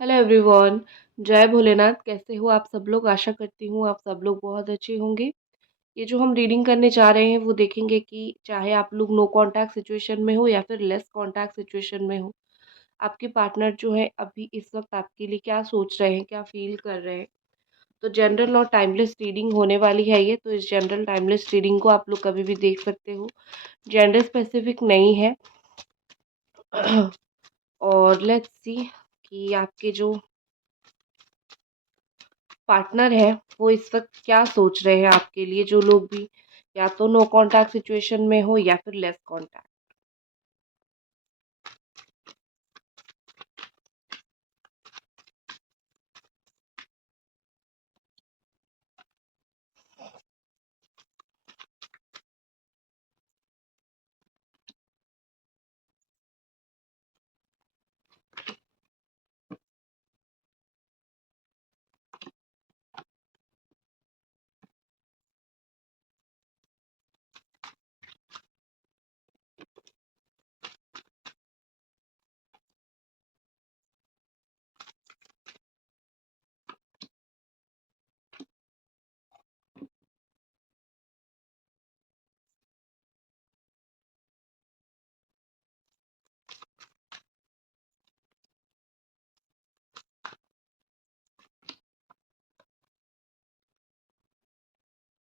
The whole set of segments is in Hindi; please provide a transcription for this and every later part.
Hello everyone. जय भोलेनाथ। कैसे हो आप सब लोग? आशा करती हूँ आप सब लोग बहुत अच्छे होंगे। ये जो हम रीडिंग करने जा रहे हैं वो देखेंगे कि चाहे आप लोग नो कांटेक्ट सिचुएशन में हो या फिर लेस कांटेक्ट सिचुएशन में हो, आपके पार्टनर जो है अभी इस वक्त आपके लिए क्या सोच रहे हैं, क्या फील कर रहे हैं। तो जनरल और टाइमलेस रीडिंग होने वाली है ये। तो इस जनरल टाइमलेस रीडिंग को आप लोग कभी भी देख सकते हो, जेंडर स्पेसिफिक नहीं है। और लेट्स सी कि आपके जो पार्टनर है वो इस वक्त क्या सोच रहे हैं आपके लिए, जो लोग भी या तो नो कांटेक्ट सिचुएशन में हो या फिर लेस कांटेक्ट।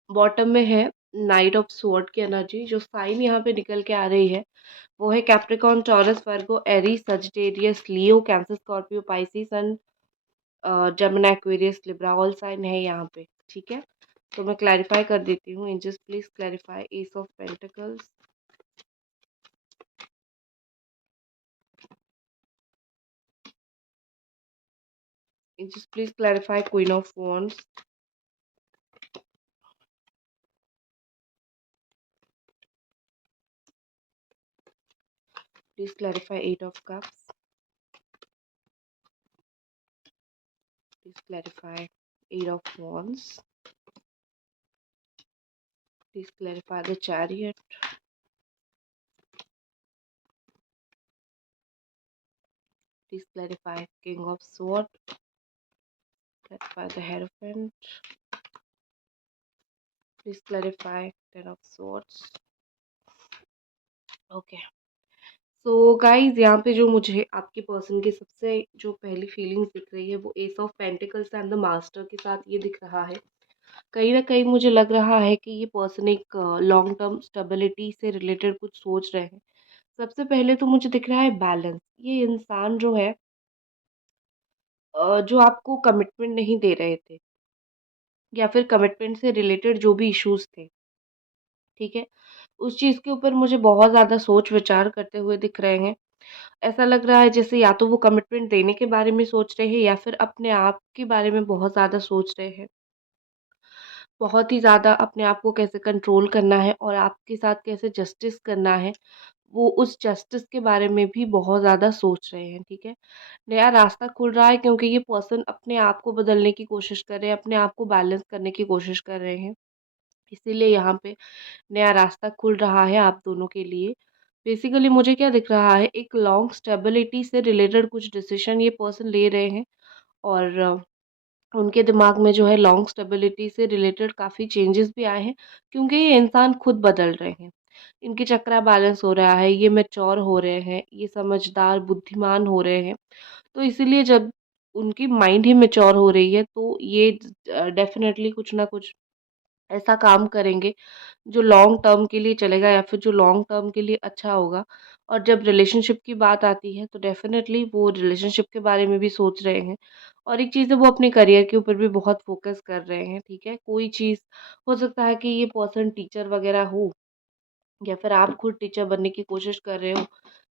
बॉटम में है नाइट ऑफ स्वॉर्ड की एनर्जी। जो साइन यहाँ पे निकल के आ रही है वो है Capricorn, Taurus, Virgo, Aries, Sagittarius, Leo, Cancer, Scorpio, Pisces and Gemini, Aquarius, Libra. All sign है यहाँ पे। ठीक है, तो मैं क्लैरिफाई कर देती हूँ। Angels please clarify ace of pentacles. Angels please clarify queen of wands. Please clarify eight of cups. Please clarify Eight of Wands. Please clarify the Chariot. Please clarify King of Swords. Clarify the Hierophant. Please clarify Ten of Swords. Okay. So guys, यहाँ पे जो मुझे आपके पर्सन की सबसे जो पहली फीलिंग्स दिख रही है वो S of pentacles and the master के साथ ये दिख रहा है। कहीं ना कहीं मुझे लग रहा है कि ये पर्सन एक लॉन्ग टर्म स्टेबिलिटी से रिलेटेड कुछ सोच रहे हैं। सबसे पहले तो मुझे दिख रहा है बैलेंस। ये इंसान जो है जो आपको कमिटमेंट नहीं दे रहे थे या फिर कमिटमेंट से रिलेटेड जो भी इश्यूज थे, ठीक है, उस चीज़ के ऊपर मुझे बहुत ज़्यादा सोच विचार करते हुए दिख रहे हैं। ऐसा लग रहा है जैसे या तो वो कमिटमेंट देने के बारे में सोच रहे हैं या फिर अपने आप के बारे में बहुत ज़्यादा सोच रहे हैं। बहुत ही ज़्यादा अपने आप को कैसे कंट्रोल करना है और आपके साथ कैसे जस्टिस करना है, वो उस जस्टिस के बारे में भी बहुत ज़्यादा सोच रहे हैं। ठीक है, नया रास्ता खुल रहा है क्योंकि ये पर्सन अपने आप को बदलने की कोशिश कर रहे हैं, अपने आप को बैलेंस करने की कोशिश कर रहे हैं। इसीलिए यहाँ पे नया रास्ता खुल रहा है आप दोनों के लिए। बेसिकली मुझे क्या दिख रहा है, एक लॉन्ग स्टेबिलिटी से रिलेटेड कुछ डिसीजन ये पर्सन ले रहे हैं और उनके दिमाग में जो है लॉन्ग स्टेबिलिटी से रिलेटेड काफ़ी चेंजेस भी आए हैं क्योंकि ये इंसान खुद बदल रहे हैं। इनकी चक्रा बैलेंस हो रहा है, ये मैच्योर हो रहे हैं, ये समझदार बुद्धिमान हो रहे हैं। तो इसीलिए जब उनकी माइंड ही मैच्योर हो रही है तो ये डेफिनेटली कुछ ना कुछ ऐसा काम करेंगे जो लॉन्ग टर्म के लिए चलेगा या फिर जो लॉन्ग टर्म के लिए अच्छा होगा। और जब रिलेशनशिप की बात आती है तो डेफ़िनेटली वो रिलेशनशिप के बारे में भी सोच रहे हैं। और एक चीज़ है, वो अपने करियर के ऊपर भी बहुत फ़ोकस कर रहे हैं, ठीक है? कोई चीज़ हो सकता है कि ये पर्सन टीचर वग़ैरह हो या फिर आप खुद टीचर बनने की कोशिश कर रहे हो।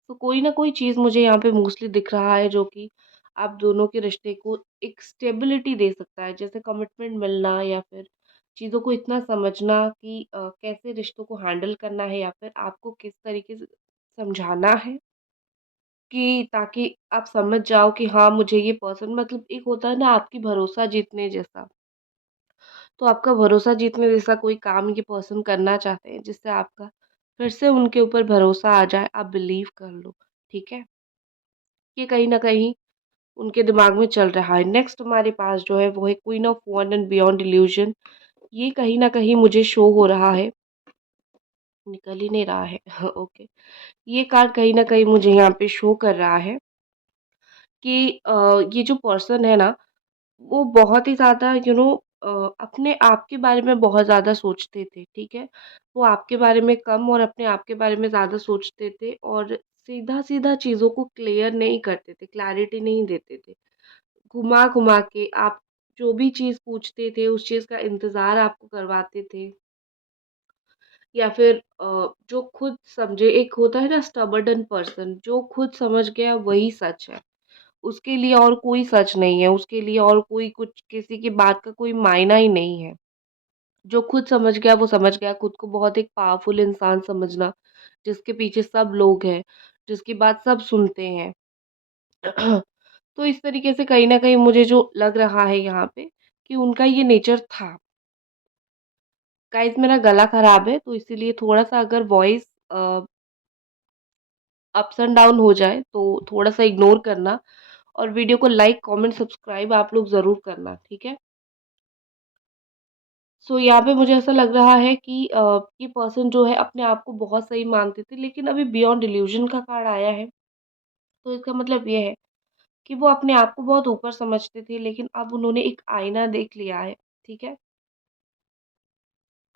तो कोई ना कोई चीज़ मुझे यहाँ पे मोस्टली दिख रहा है जो कि आप दोनों के रिश्ते को एक स्टेबिलिटी दे सकता है। जैसे कमिटमेंट मिलना या फिर चीज़ों को इतना समझना कि कैसे रिश्तों को हैंडल करना है या फिर आपको किस तरीके से समझाना है कि ताकि आप समझ जाओ कि हाँ, मुझे ये पर्सन मतलब एक होता है ना आपकी भरोसा जीतने जैसा। तो आपका भरोसा जीतने जैसा कोई काम ये पर्सन करना चाहते हैं जिससे आपका फिर से उनके ऊपर भरोसा आ जाए, आप बिलीव कर लो, ठीक है? ये कहीं न कहीं उनके दिमाग में चल रहा है। नेक्स्ट हमारे पास जो है वो है queen of one and beyond illusion. ये कहीं न कहीं मुझे शो हो रहा है, निकल ही नहीं रहा है ओके। ये कार्ड कहीं न कहीं मुझे यहाँ पे शो कर रहा है कि ये जो पर्सन है ना, वो बहुत ही ज़्यादा अपने आप के बारे में बहुत ज़्यादा सोचते थे, ठीक है? वो आपके बारे में कम और अपने आप के बारे में ज़्यादा सोचते थे और सीधा-सीधा चीज़ों को क्लियर नहीं करते थे, क्लैरिटी नहीं देते थे। घुमा-घुमा के आप जो भी चीज़ पूछते थे, उस चीज़ का इंतज़ार आपको करवाते थे या फिर जो खुद समझे, एक होता है ना स्टबर्डन पर्सन, जो खुद समझ गया वही सच है। उसके लिए और कोई सच नहीं है, उसके लिए और कोई कुछ किसी की बात का कोई मायना ही नहीं है। जो खुद समझ गया वो समझ गया, खुद को बहुत एक पावरफुल इंसान समझना, जिसके पीछे सब लोग हैं, जिसकी बात सब सुनते हैं। तो इस तरीके से कहीं न कहीं मुझे जो लग रहा है यहाँ पे कि उनका ये नेचर था। गाइज़ मेरा गला खराब है तो इसीलिए थोड़ा-सा अगर वॉइस अप्स एंड डाउन हो जाए तो थोड़ा-सा इग्नोर करना और वीडियो को लाइक, कमेंट, सब्सक्राइब आप लोग ज़रूर करना, ठीक है? सो यहाँ पे मुझे ऐसा लग रहा है कि ये पर्सन जो है अपने आप को बहुत सही मानते थे, लेकिन अभी बियॉन्ड इल्यूज़न का कार्ड आया है, तो इसका मतलब ये है कि वो अपने आप को बहुत ऊपर समझते थे, लेकिन अब उन्होंने एक आईना देख लिया है, ठीक है?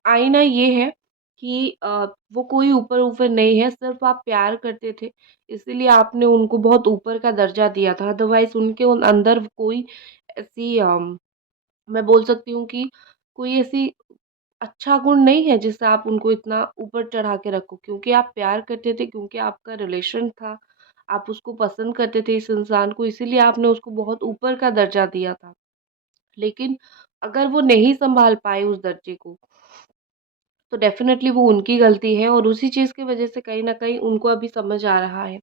आईना ये है कि वो कोई ऊपर-ऊपर नहीं है, सिर्फ़ आप प्यार करते थे, इसीलिए आपने उनको बहुत ऊपर का दर्जा दिया था, अदरवाइज़ उनके अंदर कोई ऐसी मैं बोल सकती हूँ कि कोई ऐसी अच्छा गुण नहीं है जिससे आप उनको इतना ऊपर चढ़ा के रखो, क्योंकि आप प्यार करते थे, क्योंकि आपका रिलेशन था, आप उसको पसंद करते थे इस इंसान को, इसीलिए आपने उसको बहुत ऊपर का दर्जा दिया था। लेकिन अगर वो नहीं सँभाल पाए उस दर्जे को, तो डेफ़िनेटली वो उनकी गलती है और उसी चीज़ की वज़ह से कहीं न कहीं उनको अभी समझ आ रहा है।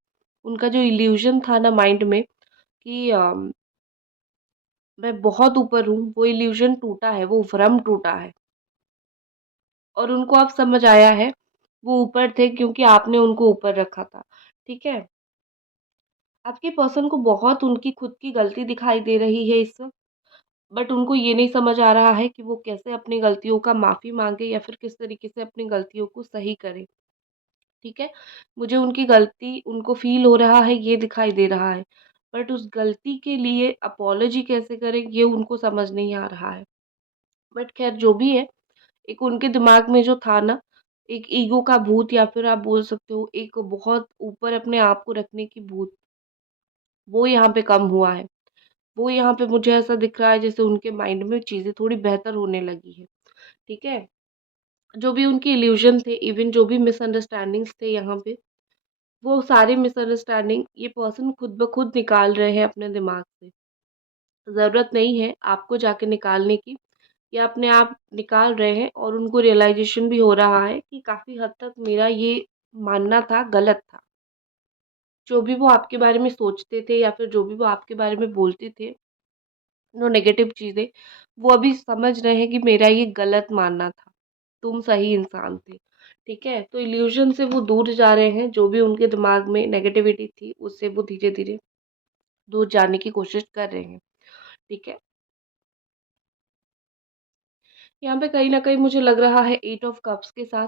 उनका जो इल्यूज़न था ना माइंड में कि मैं बहुत ऊपर हूँ, वो इल्यूज़न टूटा है, वो भ्रम टूटा है और उनको अब समझ आया है, वो ऊपर थे क्योंकि आपने उनको ऊपर रखा था, ठीक है? आपके पर्सन को बहुत उनकी खुद की गलती दिखाई दे रही है इस वक़्त, बट उनको ये नहीं समझ आ रहा है कि वो कैसे अपनी गलतियों का माफ़ी माँगे या फिर किस तरीके से अपनी गलतियों को सही करें, ठीक है? मुझे उनकी गलती उनको फ़ील हो रहा है, ये दिखाई दे रहा है, बट उस गलती के लिए अपोलॉजी कैसे करें, ये उनको समझ नहीं आ रहा है। बट ख़ैर जो भी है, एक उनके दिमाग में जो था ना, एक ईगो का भूत या फिर आप बोल सकते हो एक बहुत ऊपर अपने आप को रखने की भूत, वो यहाँ पे कम हुआ है। वो यहाँ पे मुझे ऐसा दिख रहा है जैसे उनके माइंड में चीज़ें थोड़ी बेहतर होने लगी हैं, ठीक है? जो भी उनके इल्यूज़न थे, इवन जो भी मिसअंडरस्टैंडिंग्स थे यहाँ पे, वो सारे मिसअंडरस्टैंडिंग ये पर्सन खुद ब खुद निकाल रहे हैं अपने दिमाग से। ज़रूरत नहीं है आपको जाके निकालने की, ये अपने आप निकाल रहे हैं और उनको रियलाइज़ेशन भी हो रहा है कि काफ़ी हद तक मेरा ये मानना था गलत था। जो भी वो आपके बारे में सोचते थे या फिर जो भी वो आपके बारे में बोलते थे, नो नेगेटिव चीज़ें, वो अभी समझ रहे हैं कि मेरा ये गलत मानना था, तुम सही इंसान थे, ठीक है? तो इल्यूज़न से वो दूर जा रहे हैं, जो भी उनके दिमाग में नेगेटिविटी थी, उससे वो धीरे-धीरे दूर जाने की कोशिश कर रहे हैं, ठीक है? यहाँ पे कहीं न कहीं मुझे लग रहा है 8 ऑफ कप्स के साथ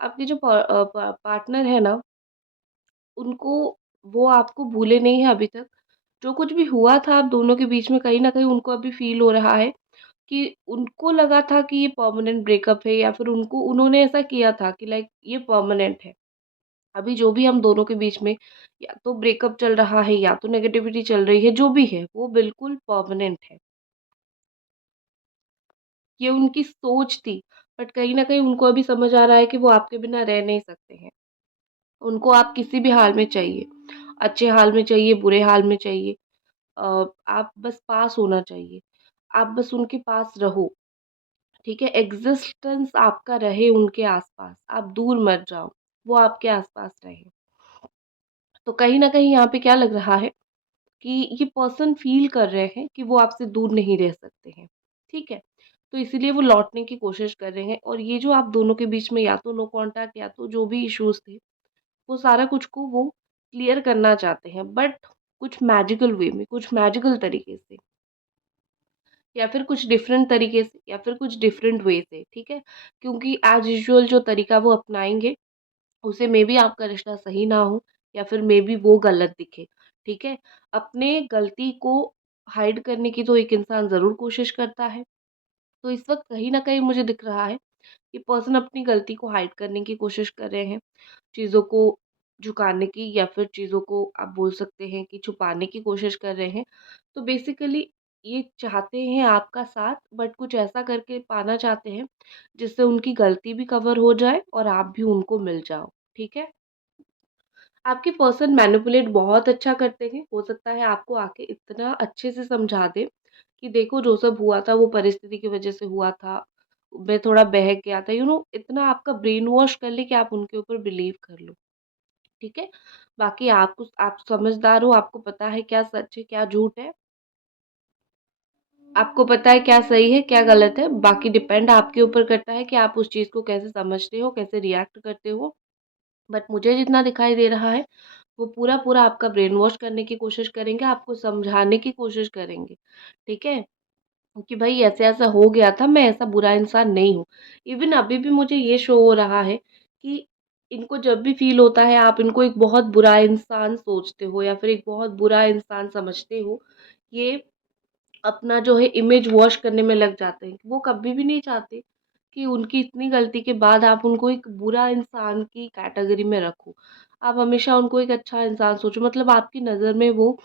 आपके जो पार्टनर है ना, उनको वो आपको भूले नहीं हैं अभी तक। जो कुछ भी हुआ था आप दोनों के बीच में कहीं न कहीं उनको अभी फ़ील हो रहा है कि उनको लगा था कि ये परमानेंट ब्रेकअप है या फिर उनको उन्होंने ऐसा किया था कि लाइक ये परमानेंट है। अभी जो भी हम दोनों के बीच में या तो ब्रेकअप चल रहा है या तो नेगेटिविटी चल रही है, जो भी है वो बिल्कुल परमानेंट है। ये उनकी सोच थी, बट कहीं न कहीं उनको अभी समझ आ रहा है कि वो आपके बिना रह नहीं सकते हैं। उनको आप किसी भी हाल में चाहिए, अच्छे हाल में चाहिए, बुरे हाल में चाहिए, आप बस पास होना चाहिए। आप बस उनके पास रहो, ठीक है? एक्सिस्टेंस आपका रहे उनके आस-पास, आप दूर मत जाओ, वो आपके आस-पास रहे। तो कहीं न कहीं यहाँ पे क्या लग रहा है कि ये पर्सन फ़ील कर रहे हैं कि वो आपसे दूर नहीं रह सकते हैं, ठीक है? तो इसीलिए वो लौटने की कोशिश कर रहे हैं और ये जो आप दोनों के बीच में या तो नो कॉन्टैक्ट या तो जो भी इश्यूज़ थे, वो सारा कुछ को वो क्लियर करना चाहते हैं। बट कुछ मैजिकल वे में, कुछ मैजिकल तरीके से, या फिर कुछ डिफरेंट तरीके से, या फिर कुछ डिफरेंट वे से, ठीक है? क्योंकि एज़ यूजुअल जो तरीका वो अपनाएँगे, उसे मेबी आपका रिश्ता सही ना हो, या फिर मेबी वो गलत दिखे, ठीक है? अपने गलती को हाइड करने की तो एक इंसान ज़रूर कोशिश करता है। तो इस वक़्त कहीं न कहीं मुझे दिख रहा है कि पर्सन अपनी गलती को हाइड करने की कोशिश कर रहे हैं, चीज़ों को झुकाने की, या फिर चीज़ों को आप बोल सकते हैं कि छुपाने की कोशिश कर रहे हैं। तो बेसिकली ये चाहते हैं आपका साथ, बट कुछ ऐसा करके पाना चाहते हैं जिससे उनकी गलती भी कवर हो जाए और आप भी उनको मिल जाओ, ठीक है? आपके पर्सन मैनिपुलेट बहुत अच्छा करते हैं। हो सकता है आपको आके इतना अच्छे से समझा दें कि देखो जो सब हुआ था वो परिस्थिति की वज़ह से हुआ था। मैं थोड़ा बहक गया था, इतना आपका ब्रेन वॉश कर ले कि आप उनके ऊपर बिलीव कर लो, ठीक है? बाकी आप समझदार हो, आपको पता है क्या सच है, क्या झूठ है। आपको पता है क्या सही है, क्या गलत है। बाकी डिपेंड आपके ऊपर करता है कि आप उस चीज़ को कैसे समझते हो, कैसे रिएक्ट करते हो। बट मुझे जितना दिखाई दे रहा है, वो पूरा-पूरा आपका ब्रेन वॉश करने की कोशिश करेंगे, आपको समझाने की कोशिश करेंगे, ठीक है? कि भई ऐसा-ऐसा हो गया था, मैं ऐसा बुरा इंसान नहीं हूँ। इवन अभी भी मुझे ये शो हो रहा है कि इनको जब भी फ़ील होता है आप इनको एक बहुत बुरा इंसान सोचते हो, या फिर एक बहुत बुरा इंसान समझते हो, ये अपना जो है इमेज वॉश करने में लग जाते हैं। वो कभी भी नहीं चाहते कि उनकी इतनी गलती के बाद आप उनको एक बुरा इंसान की कैटेगरी में रखो। आप हमेशा उनको एक अच्छा इंसान सोचो, मतलब आपकी नज़र में वो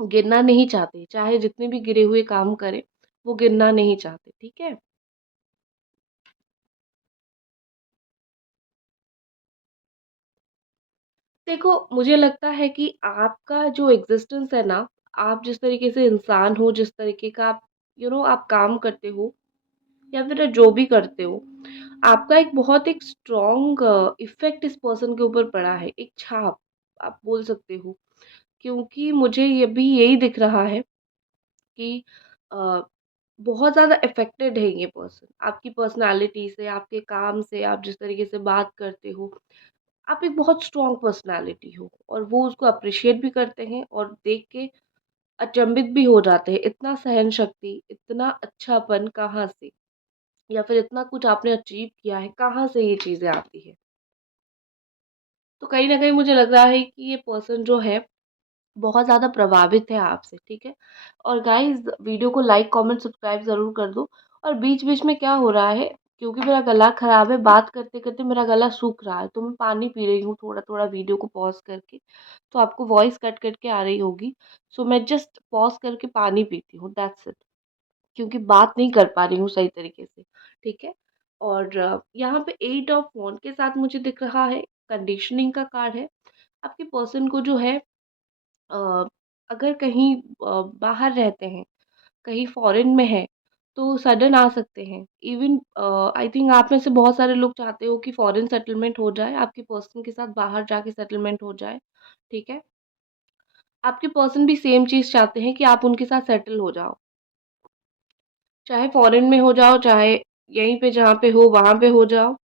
गिरना नहीं चाहते, चाहे जितने भी गिरे हुए काम करें, वो गिरना नहीं चाहते, ठीक है? देखो, मुझे लगता है कि आपका जो एग्ज़िस्टेंस है ना, आप जिस तरीके से इंसान हो, जिस तरीके का आप आप काम करते हो, या फिर जो भी करते हो, आपका एक स्ट्रॉन्ग इफ़ेक्ट इस पर्सन के ऊपर पड़ा है, एक छाप, आप बोल सकते हो। क्योंकि मुझे ये भी यही दिख रहा है कि अ, बहुत ज़्यादा अफ़ेक्टेड है ये पर्सन, आपकी पर्सनैलिटी से, आपके काम से, आप जिस तरीके से बात करते हो। आप एक बहुत स्ट्रॉन्ग पर्सनैलिटी हो, और वो उसको एप्रिशिएट भी करते हैं, और देख के अचंभित भी हो जाते हैं। इतना सहन शक्ति, इतना अच्छापन कहाँ से? या फिर इतना कुछ आपने अचीव किया है, कहाँ से ये चीज़ें आती हैं? तो कहीं न कहीं मुझे लग रहा है कि ये पर्सन जो है, बहुत ज़्यादा प्रभावित है आपसे, ठीक है? और गाइज़, वीडियो को लाइक, कमेंट, सब्सक्राइब ज़रूर कर दो। और बीच-बीच में क्या हो रहा है, क्योंकि मेरा गला ख़राब है, बात करते-करते मेरा गला सूख रहा है, तो मैं पानी पी रही हूँ थोड़ा-थोड़ा वीडियो को पॉज़ करके। तो आपको वॉइस कट-कट के आ रही होगी। सो मैं जस्ट पॉज़ करके पानी पीती हूँ, दैट्स इट। क्योंकि बात नहीं कर पा रही हूँ सही तरीके से, ठीक है? और यहाँ पे 8 ऑफ वांड के साथ मुझे दिख रहा है, कंडीशनिंग का कार्ड है। आपके पर्सन को जो है, अ, अगर कहीं बाहर रहते हैं, कहीं फॉरेन में हैं, तो सडन आ सकते हैं। इवन आई थिंक आप में से बहुत सारे लोग चाहते हो कि फॉरेन सेटलमेंट हो जाए, आपके पर्सन के साथ बाहर जाके सेटलमेंट हो जाए, ठीक है? आपके पर्सन भी सेम चीज़ चाहते हैं कि आप उनके साथ सेटल हो जाओ। चाहे फॉरेन में हो जाओ, चाहे यहीं पे जहाँ पे हो वहाँ पे हो जाओ,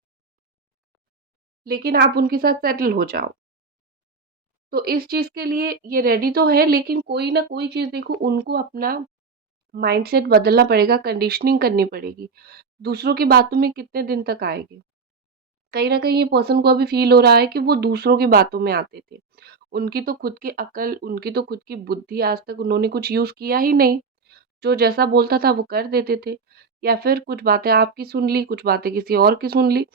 लेकिन आप उनके साथ सेटल हो जाओ। तो इस चीज़ के लिए ये रेडी तो है, लेकिन कोई ना कोई चीज़, देखो, उनको अपना माइंडसेट बदलना पड़ेगा, कंडीशनिंग करनी पड़ेगी। दूसरों की बातों में कितने दिन तक आएँगे? कहीं न कहीं ये पर्सन को अभी फ़ील हो रहा है कि वो दूसरों की बातों में आते थे। उनकी तो खुद की अकल, उनकी तो खुद की बुद्धि आज तक उन्होंने कुछ यूज़ किया ही नहीं। जो जैसा बोलता था वो कर देते थे। या फिर कुछ बातें आपकी सुन ली, कुछ बातें किसी और की सुन ली,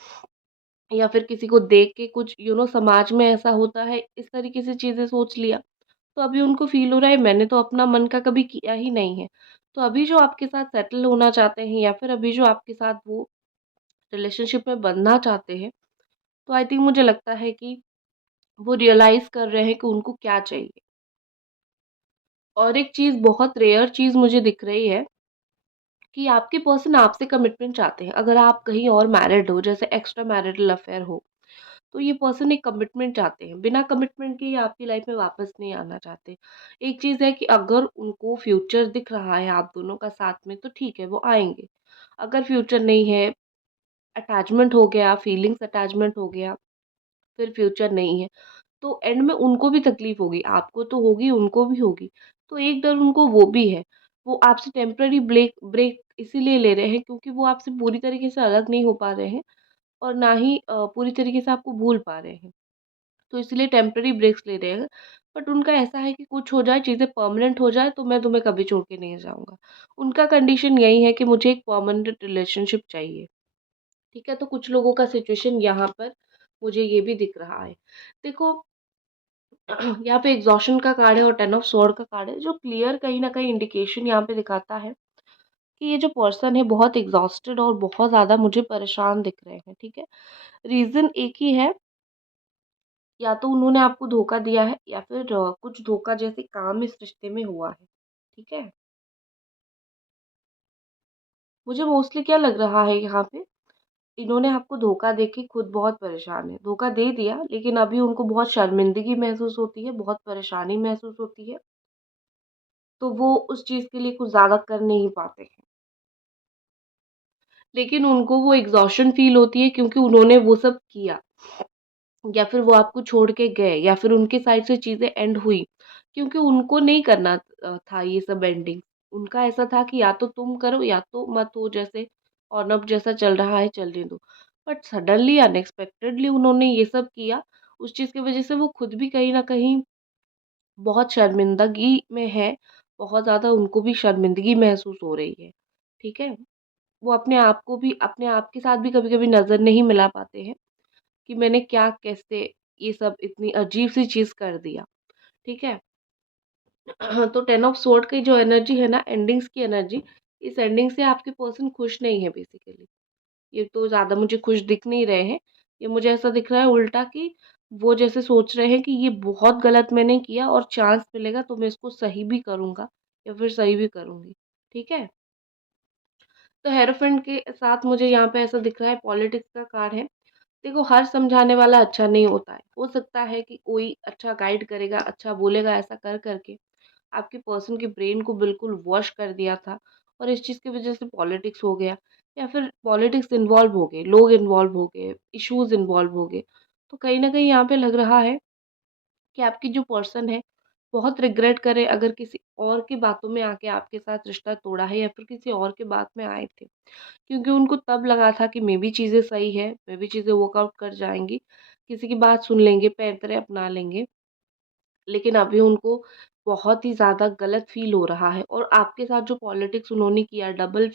या फिर किसी को देख के कुछ समाज में ऐसा होता है, इस तरीके से चीज़ें सोच लिया। तो अभी उनको फ़ील हो रहा है, मैंने तो अपना मन का कभी किया ही नहीं है। तो अभी जो आपके साथ सेटल होना चाहते हैं, या फिर अभी जो आपके साथ वो रिलेशनशिप में बंधना चाहते हैं, तो आई थिंक मुझे लगता है कि वो रियलाइज़ कर रहे हैं कि उनको क्या चाहिए। और एक चीज़, बहुत रेयर चीज़ मुझे दिख रही है कि आपके पर्सन आपसे कमिटमेंट चाहते हैं। अगर आप कहीं और मैरिड हो, जैसे एक्स्ट्रा मैरिटल अफेयर हो, तो ये पर्सन एक कमिटमेंट चाहते हैं। बिना कमिटमेंट के ये आपकी लाइफ में वापस नहीं आना चाहते। एक चीज़ है कि अगर उनको फ्यूचर दिख रहा है आप दोनों का साथ में, तो ठीक है, वो आएँगे। अगर फ्यूचर नहीं है, अटैचमेंट हो गया, फीलिंग्स अटैचमेंट हो गया, फिर फ्यूचर नहीं है, तो एंड में उनको भी तकलीफ होगी, आपको तो होगी, उनको भी होगी। तो एक डर उनको वो भी है। वो आपसे टेम्परेरी ब्रेक इसीलिए ले रहे हैं क्योंकि वो आपसे पूरी तरीके से अलग नहीं हो पा रहे हैं और ना ही पूरी तरीके से आपको भूल पा रहे हैं। तो इसलिए टेम्परेरी ब्रेक्स ले रहे हैं। बट उनका ऐसा है कि कुछ हो जाए, चीज़ें परमानेंट हो जाए तो मैं तुम्हें कभी छोड़ के नहीं जाऊँगा। उनका कंडीशन यही है कि मुझे एक परमानेंट रिलेशनशिप चाहिए। ठीक है? तो कुछ लोगों का सिचुएशन यहाँ पर मुझे ये भी दिख रहा है। देखो यहाँ पे एग्ज़ॉशन का कार्ड है और 10 ऑफ स्वॉर्ड का कार्ड है जो क्लियर कहीं न कहीं इंडिकेशन यहाँ पे दिखाता है कि ये जो पर्सन है बहुत एग्ज़ॉस्टेड और बहुत ज़्यादा मुझे परेशान दिख रहे हैं। ठीक है? रीज़न एक ही है, या तो उन्होंने आपको धोखा दिया है या फिर कुछ धोखा जैसे काम इस रिश्ते में हुआ है। ठीक है? मुझे मोस्टली क्या लग रहा है यहाँ पे, इन्होंने आपको धोखा देके खुद बहुत परेशान है। धोखा दे दिया लेकिन अभी उनको बहुत शर्मिंदगी महसूस होती है, बहुत परेशानी महसूस होती है, तो वो उस चीज़ के लिए कुछ ज़्यादा कर नहीं पाते हैं। लेकिन उनको वो एग्ज़ॉशन फ़ील होती है क्योंकि उन्होंने वो सब किया। या फिर वो आपको छोड़ के गए या फिर उनकी साइड से चीज़ें एंड हुई क्योंकि उनको नहीं करना था ये सब एंडिंग। उनका ऐसा था कि या तो तुम करो या तो मत हो, जैसे और अब जैसा चल रहा है चलने दो। बट सडनली अनएक्सपेक्टेडली उन्होंने ये सब किया, उस चीज़ की वज़ह से वो खुद भी कहीं न कहीं बहुत शर्मिंदगी में है, बहुत ज़्यादा उनको भी शर्मिंदगी महसूस हो रही है। ठीक है? वो अपने आप के साथ भी कभी-कभी नज़र नहीं मिला पाते हैं। कि मैंने क्या कैसे ये सब इतनी अजीब-सी चीज़ कर दिया, ठीक है? तो 10 ऑफ स्वॉर्ड की जो एनर्जी है ना, एंडिंग्स की एनर्जी, इस एंडिंग से आपके पर्सन खुश नहीं है बेसिकली। ये तो ज़्यादा मुझे खुश दिख नहीं रहे हैं। ये मुझे ऐसा दिख रहा है उल्टा कि वो जैसे सोच रहे हैं कि ये बहुत गलत मैंने किया और चांस मिलेगा तो मैं इसको सही भी करूँगा या फिर सही भी करूँगी, ठीक है? तो हेयरफेंट के साथ मुझे यहाँ पे ऐसा दिख रहा है, पॉलिटिक्स का कार्ड है। देखो, हर समझाने वाला अच्छा नहीं होता है। हो सकता है कि कोई अच्छा गाइड करेगा, अच्छा बोलेगा, ऐसा कर के आपके पर्सन के ब्रेन को बिल्कुल वॉश कर दिया था और इस चीज़ की वज़ह से पॉलिटिक्स हो गया या फिर पॉलिटिक्स इन्वॉल्व हो गए, लोग इन्वॉल्व हो गए, इश्यूज़ इन्वॉल्व हो गए। तो कहीं न कहीं यहाँ पे लग रहा है कि आपकी जो पर्सन है, बहुत रिग्रेट करे अगर किसी और की बातों में आके आपके साथ रिश्ता तोड़ा है या फिर किसी और की बात में आए थे। क्योंकि उनको तब लगा था कि मे बी चीज़ें सही है, मे बी चीज़ें वर्कआउट कर जाएँगी, किसी की बात सुन लेंगे, पैंतरे अपना लेंगे। लेकिन अभी उनको बहुत ही ज़्यादा गलत फ़ील हो रहा है और आपके साथ जो पॉलिटिक्स उन्होंने किया, डबल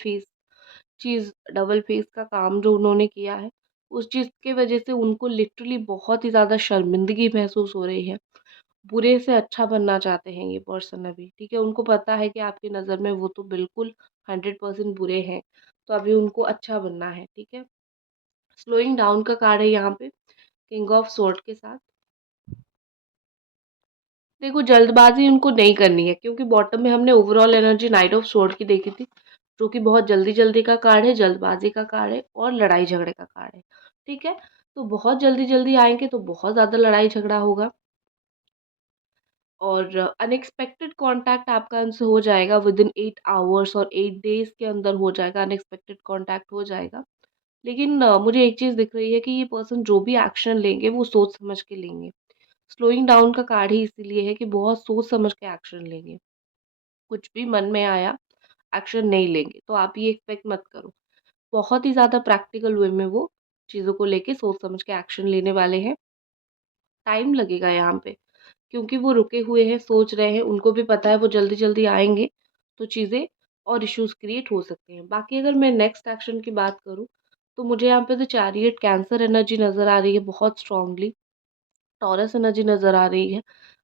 फेस का काम जो उन्होंने किया है, उस चीज़ की वज़ह से उनको लिटरली बहुत ही ज़्यादा शर्मिंदगी महसूस हो रही है। बुरे से अच्छा बनना चाहते हैं ये पर्सन अभी, ठीक है? उनको पता है कि आपकी नज़र में वो तो बिल्कुल 100% बुरे हैं, तो अभी उनको अच्छा बनना है, ठीक है? स्लोइंग डाउन का कार्ड है यहाँ पे, किंग ऑफ स्वॉर्ड के साथ। देखो, जल्दबाज़ी उनको नहीं करनी है क्योंकि बॉटम में हमने overall energy night of sword की देखी थी, जो कि बहुत जल्दी-जल्दी का कार्ड है, जल्दबाज़ी का कार्ड है और लड़ाई-झगड़े का कार्ड है, ठीक है? तो बहुत जल्दी-जल्दी आएँगे तो बहुत ज़्यादा लड़ाई-झगड़ा होगा। और अनएक्सपेक्टेड कॉन्टैक्ट आपका उनसे हो जाएगा विदिन 8 आवर्स और 8 डेज़ के अंदर हो जाएगा, अनएक्सपेक्टेड कॉन्टैक्ट हो जाएगा। लेकिन मुझे एक चीज़ दिख रही है कि ये पर्सन जो भी एक्शन लेंगे वो सोच समझ के लेंगे। स्लोइंग डाउन का कार्ड ही इसीलिए है कि बहुत सोच समझ के एक्शन लेंगे। कुछ भी मन में आया, एक्शन नहीं लेंगे, तो आप ये एक्सपेक्ट मत करो। बहुत ही ज़्यादा प्रैक्टिकल वे में वो चीज़ों को लेके सोच समझ के एक्शन लेने वाले हैं। टाइम लगेगा यहाँ पे। क्योंकि वो रुके हुए हैं, सोच रहे हैं, उनको भी पता है वो जल्दी-जल्दी आएँगे, तो चीज़ें और इश्यूज़ क्रिएट हो सकते हैं। बाकी अगर मैं नेक्स्ट एक्शन की बात करूँ, तो मुझे यहाँ पे द चैरियट कैंसर एनर्जी नज़र आ रही है बहुत स्ट्रॉन्गली, टॉरस एनर्जी नज़र आ रही है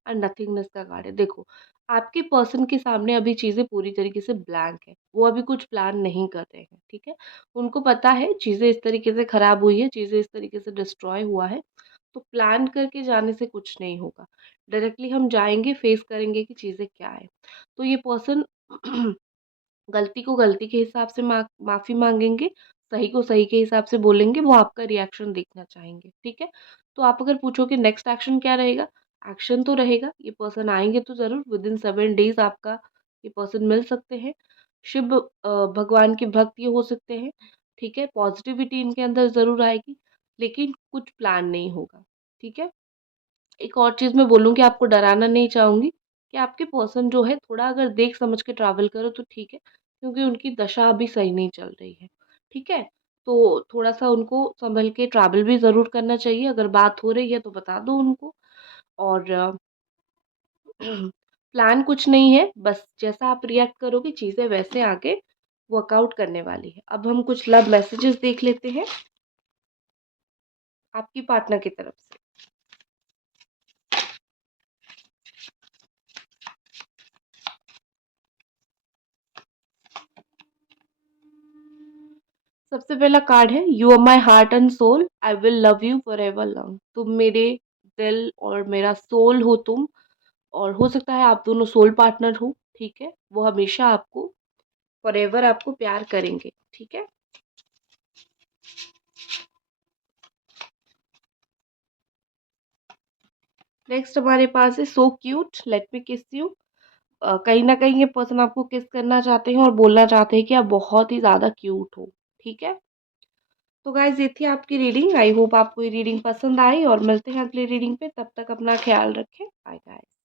एंड नथिंगनेस का कार्ड है। देखो, आपके पर्सन के सामने अभी चीज़ें पूरी तरीके से ब्लैंक है, वो अभी कुछ प्लान नहीं कर रहे हैं, ठीक है? उनको पता है चीज़ें इस तरीके से खराब हुई है, चीज़ें इस तरीके से डिस्ट्रॉय हुआ है, तो प्लान करके जाने से कुछ नहीं होगा। डायरेक्टली हम जाएँगे, फेस करेंगे कि चीज़ें क्या है। तो ये पर्सन गलती को गलती के हिसाब से माफ़ी माँगेंगे, सही को सही के हिसाब से बोलेंगे, वो आपका रिएक्शन देखना चाहेंगे, ठीक है? तो आप अगर पूछोगे नेक्स्ट एक्शन क्या रहेगा? एक्शन तो रहेगा, ये पर्सन आएँगे तो ज़रूर विदिन 7 डेज़ आपका ये पर्सन मिल सकते हैं। भगवान के भक्त ये हो सकते हैं, ठीक है? पॉज़िटिविटी इनके अंदर ज़रूर आएगी, लेकिन कुछ प्लान नहीं होगा, ठीक है? एक और चीज़ मैं बोलूँगी, आपको डराना नहीं चाहूँगी कि आपके पर्सन जो है थोड़ा अगर देख समझ के ट्रैवल करो तो ठीक है, क्योंकि उनकी दशा अभी सही नहीं चल रही है, ठीक है? तो थोड़ा-सा उनको सँभल के ट्रैवल भी ज़रूर करना चाहिए, अगर बात हो रही है तो बता दो उनको। और प्लान कुछ नहीं है, बस जैसा आप रिएक्ट करोगे चीज़ें वैसे आगे वर्कआउट करने वाली है। अब हम कुछ लव मैसेजेस देख लेते हैं आपकी पार्टनर की तरफ से। सबसे पहला कार्ड है, you are my heart and soul, I will love you for ever long. तुम मेरे दिल और मेरा सोल हो तुम, और हो सकता है आप दोनों सोल पार्टनर हो, ठीक है? वो हमेशा आपको फॉर एवर आपको प्यार करेंगे, ठीक है? नेक्स्ट हमारे पास है, सो क्यूट लेट मी किस यू। कहीं न कहीं ये पर्सन आपको किस करना चाहते हैं और बोलना चाहते हैं कि आप बहुत ही ज़्यादा क्यूट हो, ठीक है? तो गाइज़ ये थी आपकी रीडिंग। आई होप आपको ये रीडिंग पसंद आई, और मिलते हैं अगली रीडिंग पे। तब तक अपना ख़्याल रखें। Bye guys.